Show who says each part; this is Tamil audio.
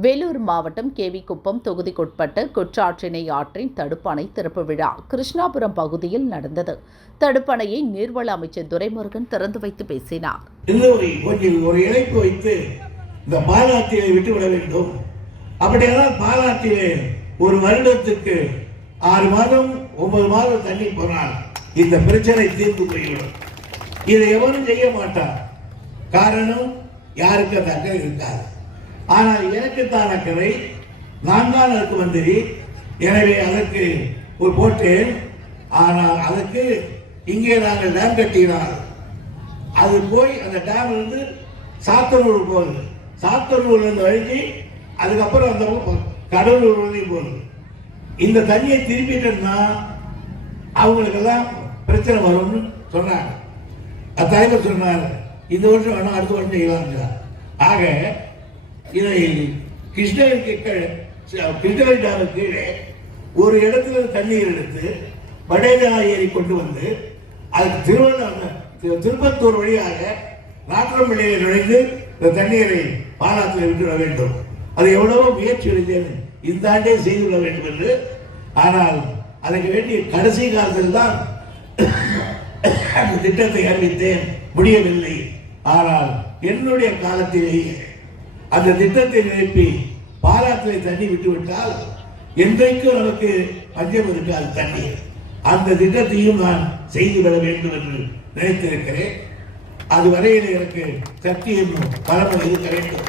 Speaker 1: வேலூர் மாவட்டம் கேவிக்குப்பம் தொகுதிக்குட்பட்ட குற்றாற்றினை ஆற்றின் தடுப்பணை திறப்பு விழா கிருஷ்ணாபுரம் பகுதியில் நடந்தது. தடுப்பணையை நீர்வள அமைச்சர் துரைமுருகன் திறந்து வைத்து பேசினார்.
Speaker 2: இந்த ஒரு இணைப்பு வைத்து இந்த பாலாற்றியை விட்டுவிட வேண்டும். அப்படியெல்லாம் பாலாற்றிலே ஒரு வருடத்துக்கு ஆறு மாதம் ஒன்பது மாதம் தண்ணி போனால் இந்த பிரச்சனை தீர்ந்து போய்விடும். இதை எவரும் செய்ய மாட்டார். காரணம் யாருக்கு அந்த அக்கறை இருக்காது. ஆனால் எனக்குத்தான் அக்கறை. நான் தான் அதுக்கு மந்திரி. எனவே அதற்கு ஒரு போட்டேன் ஆனால் அதற்கு இங்கே நாங்கள் டேம் கட்டினால் அது போய் அந்த டேம் இருந்து சாத்தனூர் போகுது. சாத்தனூர்ல இருந்து அதுக்கப்புறம் அந்த கடலூர் வரையும் போகுது. இந்த தண்ணியை திருப்பிட்டோம்னா அவங்களுக்கெல்லாம் பிரச்சனை வரும்னு சொன்னாங்க. தலைவர் சொன்னார் இந்த வருஷம் வேணாம் அடுத்த வருஷம் செய்யலாம் ஆக இதை கிருஷ்ணகிரிக்கு கிருஷ்ணகிரி கீழே ஒரு இடத்துல தண்ணீர் எடுத்து வடேதா ஏரி கொண்டு வந்து அதுக்கு திருவண்ண திருப்பத்தூர் வழியாக நாற்றம்பள்ளியில் நுழைந்து இந்த தண்ணீரை பாலாற்றில் விட்டுவிட வேண்டும். அது எவ்வளவோ முயற்சி எடுத்தேன் இந்த ஆண்டே செய்துவிட வேண்டும் என்று. ஆனால் அதற்கு வேண்டிய கடைசி காலத்தில் தான் அந்த திட்டத்தை அறிவித்தேன். முடியவில்லை. ஆனால் என்னுடைய காலத்திலேயே அந்த திட்டத்தை நிரப்பி பாராட்டிலே தண்ணி விட்டுவிட்டால் என்றைக்கும் நமக்கு பஞ்சம் இருக்காது தண்ணீர். அந்த திட்டத்தையும் நான் செய்துவிட வேண்டும் என்று நினைத்திருக்கிறேன். அது வரையில் எனக்கு சக்தியும் பரம இருக்க வேண்டும்